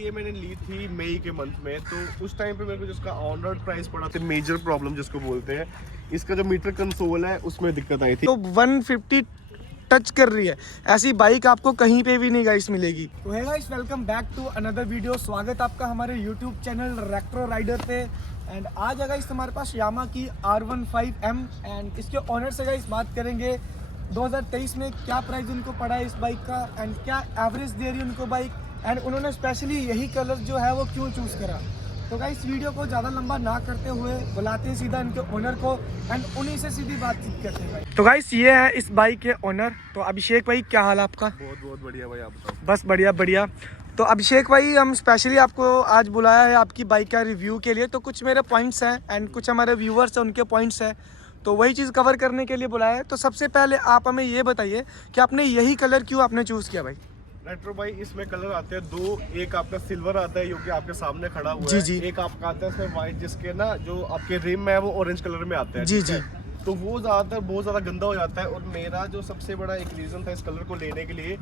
ये मैंने ली थी मई के मंथ में, तो उस टाइम पे मेरे को जिसका ऑन रोड प्राइस पड़ा था, मेजर प्रॉब्लम जिसको बोलते हैं, इसका जो मीटर कंसोल है उसमें दिक्कत आई थी। तो 150 टच कर रही है, ऐसी बाइक आपको कहीं पे भी नहीं गाइस मिलेगी। तो है guys, welcome back to another video. स्वागत आपका हमारे यूट्यूब चैनल रेट्रो राइडर पे। एंड आज है गाइस हमारे पास यामा की R15M एंड इसके ऑनर से गाइस बात करेंगे 2023 में क्या प्राइस उनको पड़ा है इस बाइक का एंड क्या एवरेज दे रही है उनको बाइक, एंड उन्होंने स्पेशली यही कलर जो है वो क्यों चूज़ करा। तो गाइस वीडियो को ज़्यादा लंबा ना करते हुए बुलाते हैं सीधा इनके ओनर को एंड उन्हीं से सीधी बातचीत करते हैं भाई। तो गाइस ये है इस बाइक के ओनर। तो अभिषेक भाई, क्या हाल है आपका? बहुत बहुत बढ़िया भाई, आप बताओ। बस बढ़िया बढ़िया। तो अभिषेक भाई, हम स्पेशली आपको आज बुलाया है आपकी बाइक का रिव्यू के लिए। तो कुछ मेरे पॉइंट्स हैं एंड कुछ हमारे व्यूवर्स हैं उनके पॉइंट्स हैं, तो वही चीज़ कवर करने के लिए बुलाया है। तो सबसे पहले आप हमें ये बताइए कि आपने यही कलर क्यों आपने चूज़ किया भाई? रेट्रो भाई, इसमें कलर आते हैं दो। एक आपका सिल्वर आता है जो कि आपके सामने खड़ा हुआ जी, है। जी। एक आपका आता है इसमें व्हाइट, जिसके ना जो आपके रिम है वो ऑरेंज कलर में आता है। जी, ठीक है? जी। तो वो ज़्यादातर बहुत ज़्यादा गंदा हो जाता है। और मेरा जो सबसे बड़ा एक रीज़न था इस कलर को लेने के लिए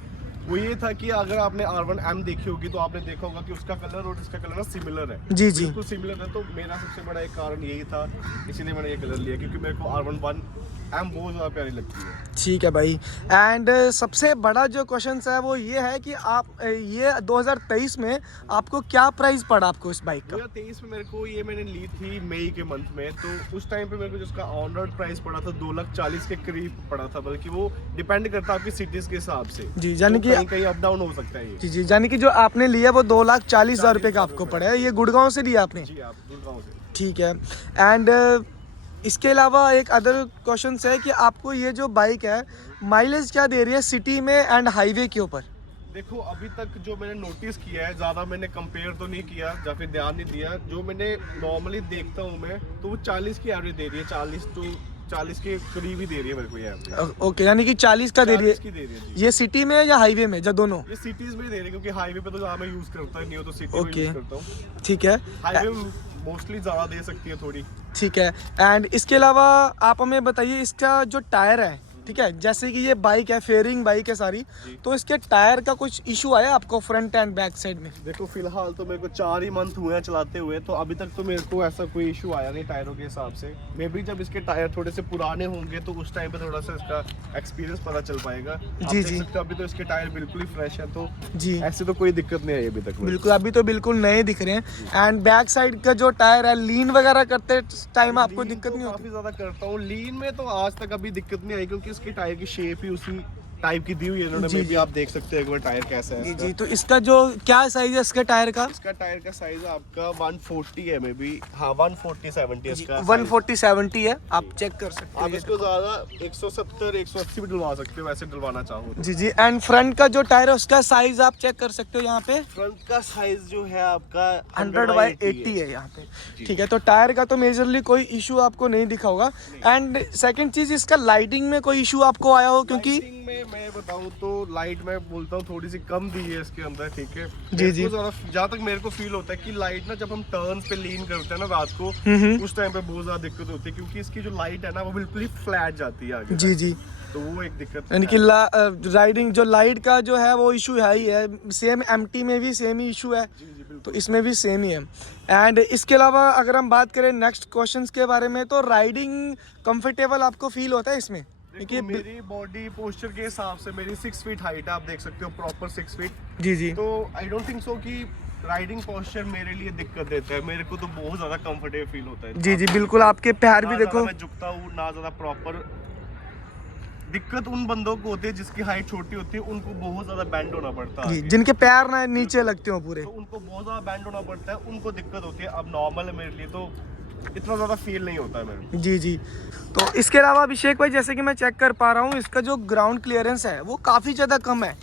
वो ये था कि अगर आपने R1M देखी होगी तो आपने देखा होगा कि उसका कलर और इसका कलर ना सिमिलर है। जी, जी। बिल्कुल सिमिलर है। तो मेरा सबसे बड़ा एक कारण यही था, इसीलिए मैंने ये कलर लिया, क्योंकि मेरे को R11M बहुत ज़्यादा प्यारी लगती है। ठीक है भाई। एंड सबसे बड़ा जो क्वेश्चन है वो ये है कि आप ये 2023 में आपको क्या प्राइस पड़ा आपको इस बाइक का? 2023 में मेरे को ये मैंने ली थी मई के मंथ में, तो उस टाइम पे मेरे को जिसका ऑन रोड प्राइस पड़ा था 2,40,000 के करीब पड़ा था। बल्कि वो डिपेंड करता है आपकी सिटीज़ के हिसाब से। जी, यानी कि कहीं अप डाउन हो सकता है ये। जी, यानी कि जो आपने लिया वो 2,40,000 रुपये का आपको पड़ा है। ये गुड़गांव से लिया आपने? जी, आप गुड़गांव से। ठीक है। एंड इसके अलावा एक अदर क्वेश्चन है कि आपको ये जो बाइक है माइलेज क्या दे रही है सिटी में एंड हाईवे के ऊपर? देखो, अभी तक जो मैंने नोटिस किया है, ज़्यादा मैंने कंपेयर तो नहीं किया या फिर ध्यान नहीं दिया, जो मैंने नॉर्मली देखता हूँ मैं, तो वो 40 की एवरेज दे रही है। 40 के करीब ही दे रही है मेरे को ये एवरेज। ओके, यानी कि 40 का दे रही 40 की दे रही है है। जी। ये सिटी में या हाईवे में, या दोनों? ये सिटीज़ में ही दे रही है, क्योंकि हाईवे पे तो ज़्यादा मैं यूज़ करता ही नहीं हूँ, तो सिटी में ओके। यूज़ करता हूँ। ठीक है, हाईवे में मोस्टली ज़्यादा दे सकती है थोड़ी। ठीक है। एंड इसके अलावा आप हमें बताइए इसका जो टायर है, ठीक है, जैसे कि ये बाइक है, फेयरिंग बाइक है सारी, तो इसके टायर का कुछ इशू आया आपको फ्रंट एंड बैक साइड में? देखो, फिलहाल तो मेरे को 4 ही मंथ हुए हैं चलाते हुए, तो अभी तक तो मेरे को ऐसा कोई इशू आया नहीं टायरों के हिसाब से। मे भी जब इसके टायर थोड़े से पुराने होंगे तो उस टाइम पे थोड़ा सा इसका एक्सपीरियंस पता चल पाएगा। आप जी, देख जी। सकते हो अभी तो इसके टायर बिल्कुल ही फ्रेश है, तो जी, ऐसे तो कोई दिक्कत नहीं आई अभी तक। बिल्कुल, अभी तो बिल्कुल नए दिख रहे हैं। एंड बैक साइड का जो टायर है, लीन वगैरह करते टाइम आपको दिक्कत नहीं होती? काफी ज्यादा करता हूँ लीन में, तो आज तक अभी दिक्कत नहीं आई, क्योंकि इसके टायर की शेप ही उसी टाइप की दी हुई है इन्होंने। जी, मे भी जी। आप देख सकते हैं एक बार टायर कैसा है जी, इसका। जी। तो इसका जो क्या साइज है इसके टायर का? इसका टायर का साइज आपका 140 है, मे बी। हाँ, 140-70 इसका 140-70 है, आप चेक कर सकते आप हो। इसको ज्यादा 170-180 भी डलवा सकते हो, वैसे डलवाना चाहो तो। जी, जी। एंड फ्रंट का जो टायर है उसका साइज आप चेक कर सकते हो यहाँ पे, फ्रंट का साइज जो है आपका 100/80 है यहाँ पे। ठीक है, तो टायर का तो मेजरली कोई इशू आपको नहीं दिखा होगा। एंड सेकंड चीज, इसका लाइटिंग में कोई इशू आपको आया हो? क्योंकि लाइटिंग में मैं बताऊं तो लाइट मैं बोलता हूँ थोड़ी सी कम दी है इसके अंदर। ठीक है, जी, जी। जहाँ तक मेरे को फील होता है कि लाइट ना जब हम टर्न पे लीन करते हैं ना रात को, उस टाइम पे बहुत ज्यादा दिक्कत होती है, क्योंकि इसकी जो लाइट है ना वो बिल्कुल ही फ्लैट जाती है आगे जी, तक। जी। तो वो एक दिक्कत यानी कि राइडिंग जो लाइट का जो है वो इशू है ही है। सेम एमटी में भी सेम ही इशू है, जी, जी, बिल्कुल। तो इसमें भी सेम ही है। एंड इसके अलावा अगर हम बात करें नेक्स्ट क्वेश्चंस के बारे में, तो राइडिंग कंफर्टेबल आपको फील होता है इसमें? देखो, मेरी बॉडी पोस्चर के हिसाब से मेरी 6 फीट हाइट है, आप देख सकते हो, प्रॉपर 6 फीट। जी, जी। तो आई डोंट थिंक सो कि राइडिंग पोस्चर मेरे लिए दिक्कत देता है। मेरे को तो बहुत ज्यादा कंफर्टेबल फील होता है। जी, जी, बिल्कुल। आपके पैर भी ना देखो। ज़्यादा मैं झुकता हूँ ना ज्यादा प्रॉपर। दिक्कत उन बंदों को होती है जिसकी हाइट छोटी होती है, उनको बहुत ज्यादा बैंड होना पड़ता है जी, आगे। जिनके पैर ना नीचे लगते हो पूरे। तो उनको बहुत ज्यादा बैंड होना पड़ता है, उनको दिक्कत होती है। अब नॉर्मल है मेरे लिए, तो इतना ज्यादा फील नहीं होता है मेरे को। जी, जी। तो इसके अलावा अभिषेक भाई, जैसे कि मैं चेक कर पा रहा हूँ, इसका जो ग्राउंड क्लियरेंस है वो काफ़ी ज़्यादा कम है।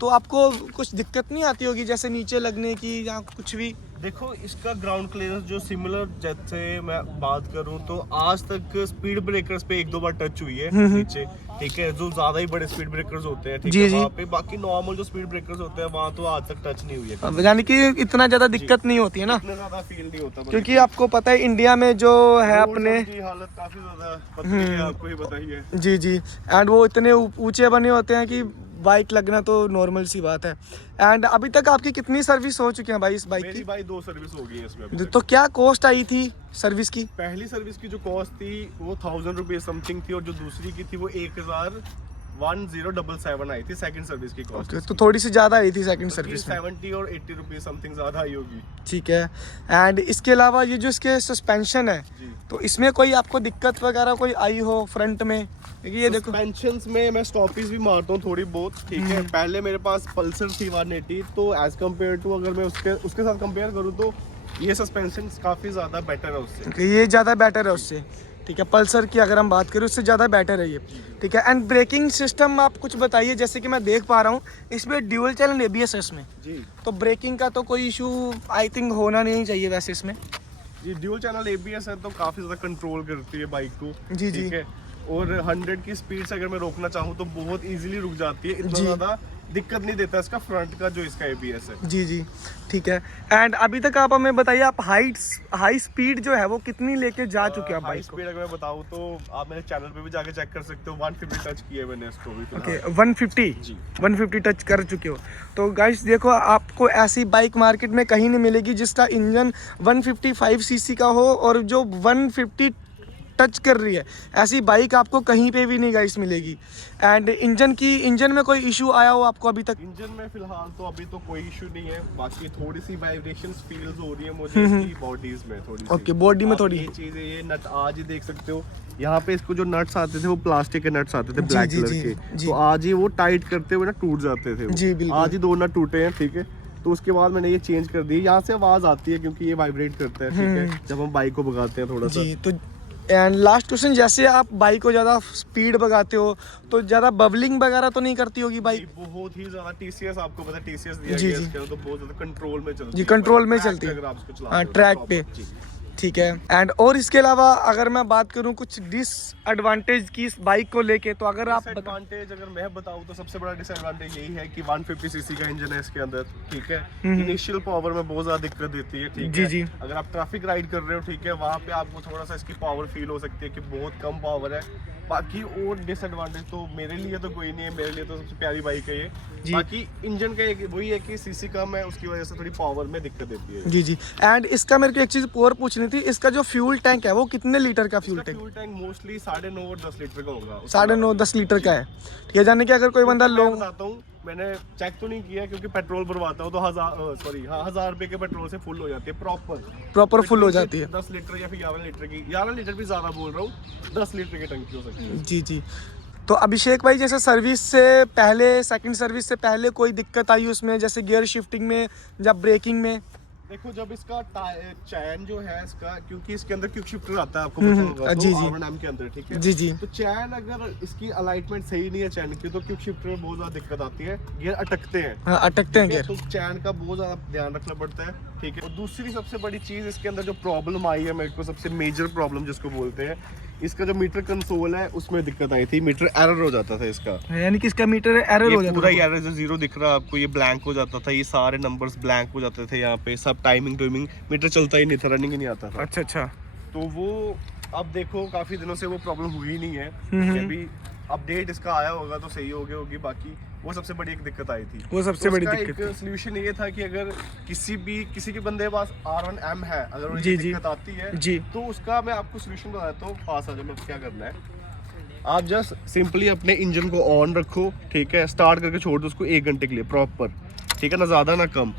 तो आपको कुछ दिक्कत नहीं आती होगी जैसे नीचे लगने की या कुछ भी? देखो, इसका ग्राउंड क्लियरेंस जो सिमिलर, जैसे मैं बात करूं तो आज तक स्पीड ब्रेकर्स पे 1-2 बार टच हुई है नीचे। ठीक है, जो ज्यादा ही बड़े स्पीड ब्रेकर्स होते हैं, ठीक जी, है, जी। वहाँ पे। बाकी नॉर्मल जो स्पीड ब्रेकर्स होते हैं वहाँ तो आज तक टच नहीं हुई है। यानी कि इतना ज़्यादा दिक्कत नहीं होती है ना, इतना ज्यादा फील नहीं होता, क्योंकि आपको पता है इंडिया में जो है अपने। रोड की हालत काफी ज्यादा पतली है, आपको ही बताइए। जी, जी। एंड वो इतने ऊंचे बने होते हैं कि बाइक लगना तो नॉर्मल सी बात है। एंड अभी तक आपकी कितनी सर्विस हो चुकी है भाई इस बाइक मेरी की? भाई 2 सर्विस हो गई है इसमें अभी तक। तो क्या कॉस्ट आई थी सर्विस की? पहली सर्विस की जो कॉस्ट थी वो 1000 रुपये समथिंग थी, और जो दूसरी की थी वो 1077 आई थी सेकंड सर्विस की कॉस्ट। तो थोड़ी सी ज़्यादा आई थी सेकंड सर्विस में। 70 और 80 रुपये समथिंग ज़्यादा आई होगी। ठीक है। एंड इसके अलावा ये जो इसके सस्पेंशन है, जी। तो इसमें कोई आपको दिक्कत वगैरह कोई आई हो फ्रंट में? क्योंकि ये देखो सस्पेंशंस में मैं स्टॉपीज भी मारता हूँ थोड़ी बहुत, ठीक है। पहले मेरे पास पल्सर थी 180, तो एज कम्पेयर टू अगर मैं उसके साथ कंपेयर करूँ तो ये सस्पेंशन काफ़ी ज़्यादा बेटर है उससे। कि ये ज़्यादा बेटर है उससे, ठीक है। पल्सर की अगर हम बात करें उससे ज़्यादा बेटर है ये, ठीक है। एंड ब्रेकिंग सिस्टम आप कुछ बताइए, जैसे कि मैं देख पा रहा हूँ इसमें ड्यूल चैनल ABS है इसमें, जी तो ब्रेकिंग का तो कोई इशू आई थिंक होना नहीं चाहिए वैसे इसमें। ये ड्यूल चैनल ABS है तो काफ़ी ज़्यादा कंट्रोल करती है बाइक को, जी, जी। ठीक है। और 100 की स्पीड से अगर मैं रोकना चाहूँ तो बहुत इजीली रुक जाती है, इतना जी। ज़्यादा दिक्कत नहीं देता इसका फ्रंट का जो इसका ABS है। जी जी, ठीक है। एंड अभी तक आप हमें बताइए, आप हाई स्पीड जो है वो कितनी लेके जा चुके हैं आप हाई बाइक को? स्पीड अगर मैं बताऊँ तो आप मेरे चैनल पे भी जाके चेक कर सकते हो, 150 टच किया है मैंने इसको भी ओके, फिलहाल। 150 जी। 150 टच कर चुके हो। तो गाइस देखो, आपको ऐसी बाइक मार्केट में कहीं नहीं मिलेगी जिसका इंजन 155 सीसी का हो और जो 150 टच कर रही है। ऐसी बाइक आपको कहीं पे भी नहीं गाइस मिलेगी। एंड इंजन में कोई इशू आया हो आपको अभी तक? इंजन में फिलहाल तो अभी तो कोई इशू नहीं है, बाकी थोड़ी सी वाइब्रेशंस फील्स हो रही है मुझे इसकी बॉडीज में थोड़ी सी। ओके, बॉडी में आप थोड़ी। ये चीजें, ये नट आज ही देख सकते हो, यहाँ पे इसको जो नट्स आते थे वो प्लास्टिक के नट्स आते थे जी, ब्लैक जी, कलर जी, के, जी। तो आज ही वो टाइट करते हुए ना टूट जाते थे वो। जी, बिल्कुल। आज ही 2 नट टूटे हैं, ठीक है। तो उसके बाद मैंने ये चेंज कर दी। यहाँ से आवाज आती है क्योंकि ये वाइब्रेट करता है, ठीक है, जब हम बाइक को भगाते हैं थोड़ा सा। जी। तो एंड लास्ट क्वेश्चन, जैसे आप बाइक को ज़्यादा स्पीड भगाते हो तो ज़्यादा बबलिंग वगैरह तो नहीं करती होगी बाइक? जी, बहुत ही ज्यादा TCS, आपको पता है TCS दिया जी, गया है जी। इसके अंदर, तो बहुत ज्यादा कंट्रोल में चलती जी, है कंट्रोल बाइक, में ट्रैक चलती पे है। अगर आप इसको चला हाँ, रहे हो ट्रैक proper, पे। जी। ठीक है। एंड और इसके अलावा अगर मैं बात करूं कुछ डिसएडवांटेज की इस बाइक को लेके, तो अगर आप डिसएडवांटेज अगर मैं बताऊं तो सबसे बड़ा डिसएडवांटेज यही है कि 150 सीसी का इंजन है इसके अंदर, ठीक है। इनिशियल पावर में बहुत ज्यादा दिक्कत देती है, ठीक जी, है। जी। अगर आप ट्रैफिक राइड कर रहे हो, ठीक है, वहाँ पे आपको थोड़ा सा इसकी पावर फील हो सकती है कि बहुत कम पावर है। बाकी और डिसएडवांटेज तो मेरे लिए तो कोई नहीं है, मेरे लिए तो सबसे प्यारी बाइक है ये। जी। बाकी इंजन का एक वही है कि सीसी कम है, उसकी वजह से थोड़ी पावर में दिक्कत देती है। जी जी। एंड इसका मेरे को एक चीज़ और पूछनी थी, इसका जो फ्यूल टैंक है वो कितने लीटर का फ्यूल इसका टैंक? फ्यूल टैंक मोस्टली 9.5 और 10 लीटर का होगा। 9.5-10 लीटर का है, ठीक है। यानी कि अगर कोई बंदा मैं लॉन्ग, बताता हूँ, मैंने चेक तो नहीं किया क्योंकि पेट्रोल भरवाता हूँ तो 1000 रुपए के पेट्रोल से फुल हो जाती है प्रॉपर फुल हो जाती है। 10 लीटर या फिर 11 लीटर की, 11 लीटर भी ज्यादा बोल रहा हूँ, 10 लीटर की टंकी हो सकती है। जी जी। तो अभिषेक भाई, जैसे सर्विस से पहले, सेकंड सर्विस से पहले कोई दिक्कत आई उसमें, जैसे गियर शिफ्टिंग में या ब्रेकिंग में? देखो, जब इसका चैन जो है इसका, क्योंकि इसके अंदर क्विक शिफ्टर आता है, आपको पता होगा, जी, तो जी। R1M के अंदर, ठीक है। जी जी। तो चैन अगर इसकी अलाइनमेंट सही नहीं है चैन की, तो क्विक शिफ्टर में बहुत ज्यादा दिक्कत आती है, गियर अटकते हैं। हाँ, अटकते हैं ठीक है, गियर। तो चैन का बहुत ज्यादा ध्यान रखना पड़ता है, ठीक है। और दूसरी सबसे बड़ी चीज इसके अंदर जो प्रॉब्लम आई है मेरे को, सबसे मेजर प्रॉब्लम जिसको बोलते हैं, इसका जो मीटर कंसोल है उसमें दिक्कत आई थी, मीटर एरर हो जाता था इसका। यानी कि इसका मीटर एरर हो ये जाता पूरा है? एरर जो 0 दिख रहा है आपको, ये ब्लैंक हो जाता था, ये सारे नंबर्स ब्लैंक हो जाते थे, यहाँ पे सब टाइमिंग मीटर चलता ही नहीं था, रनिंग ही नहीं आता था। अच्छा अच्छा। तो वो अब देखो काफी दिनों से वो प्रॉब्लम हुई नहीं है, अभी अपडेट इसका आया होगा तो सही हो गई होगी। बाकी वो सबसे बड़ी एक दिक्कत आई थी, वो सबसे बड़ी उसका दिक्कत एक सोल्यूशन ये था कि अगर किसी के बंदे के पास R1M है, अगर जी, उन्हें जी। दिक्कत आती है जी। तो उसका मैं आपको सोल्यूशन बताता हूँ, पास आ जाओ। क्या करना है, आप जस्ट सिंपली अपने इंजन को ऑन रखो, ठीक है, स्टार्ट करके छोड़ दो उसको 1 घंटे के लिए प्रॉपर, ठीक है ना, ज़्यादा ना कम।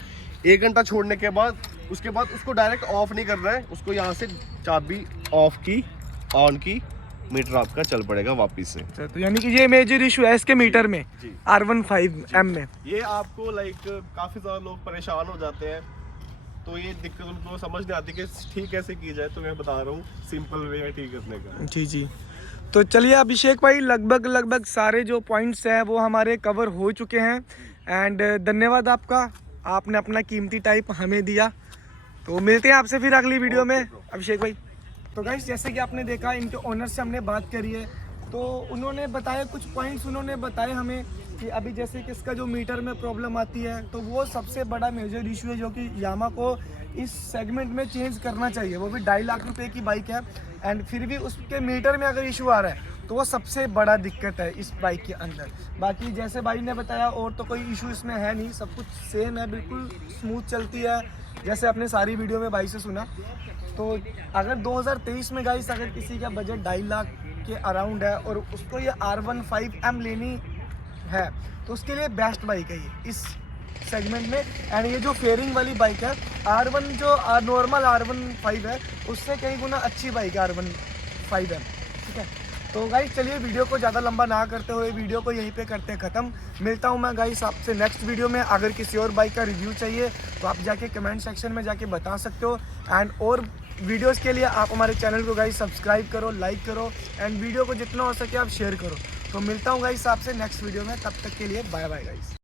1 घंटा छोड़ने के बाद उसके बाद उसको डायरेक्ट ऑफ नहीं करना है, उसको यहाँ से चाबी ऑफ की, ऑन की, मीटर आपका चल पड़ेगा वापस से। अच्छा, तो यानी कि ये मेजर इशू है इसके मीटर में, जी। R15M में। ये आपको काफ़ी ज़्यादा लोग परेशान हो जाते हैं, तो ये दिक्कत उनको समझ नहीं आती कि ठीक कैसे की जाए, तो मैं बता रहा हूँ सिंपल वे है ठीक करने का। जी जी। तो चलिए अभिषेक भाई, लगभग सारे जो पॉइंट्स हैं वो हमारे कवर हो चुके हैं। एंड धन्यवाद आपका, आपने अपना कीमती टाइम हमें दिया। तो मिलते हैं आपसे फिर अगली वीडियो में अभिषेक भाई। तो गाइस, जैसे कि आपने देखा, इनके ओनर से हमने बात करी है, तो उन्होंने बताया कुछ पॉइंट्स, उन्होंने बताए हमें कि अभी जैसे कि इसका जो मीटर में प्रॉब्लम आती है, तो वो सबसे बड़ा मेजर इशू है जो कि यामा को इस सेगमेंट में चेंज करना चाहिए। वो भी 2.5 लाख रुपए की बाइक है, एंड फिर भी उसके मीटर में अगर इशू आ रहा है तो वो सबसे बड़ा दिक्कत है इस बाइक के अंदर। बाकी जैसे भाई ने बताया और तो कोई इशू इसमें है नहीं, सब कुछ सेम है, बिल्कुल स्मूथ चलती है जैसे अपने सारी वीडियो में भाई से सुना। तो अगर 2023 में गाइस अगर किसी का बजट 2.5 लाख के अराउंड है और उसको ये R15M लेनी है तो उसके लिए बेस्ट बाइक है ये इस सेगमेंट में। एंड ये जो फेयरिंग वाली बाइक है R1 जो नॉर्मल R15 है उससे कई गुना अच्छी बाइक है R15M, ठीक है। तो गाइस चलिए वीडियो को ज़्यादा लंबा ना करते हुए वीडियो को यहीं पे करते हैं ख़त्म। मिलता हूँ मैं गाइस आपसे नेक्स्ट वीडियो में। अगर किसी और बाइक का रिव्यू चाहिए तो आप जाके कमेंट सेक्शन में जाके बता सकते हो। एंड और वीडियोस के लिए आप हमारे चैनल को गाइस सब्सक्राइब करो, लाइक करो एंड वीडियो को जितना हो सके आप शेयर करो। तो मिलता हूँ गाइस आपसे नेक्स्ट वीडियो में, तब तक के लिए बाय बाय गाइस।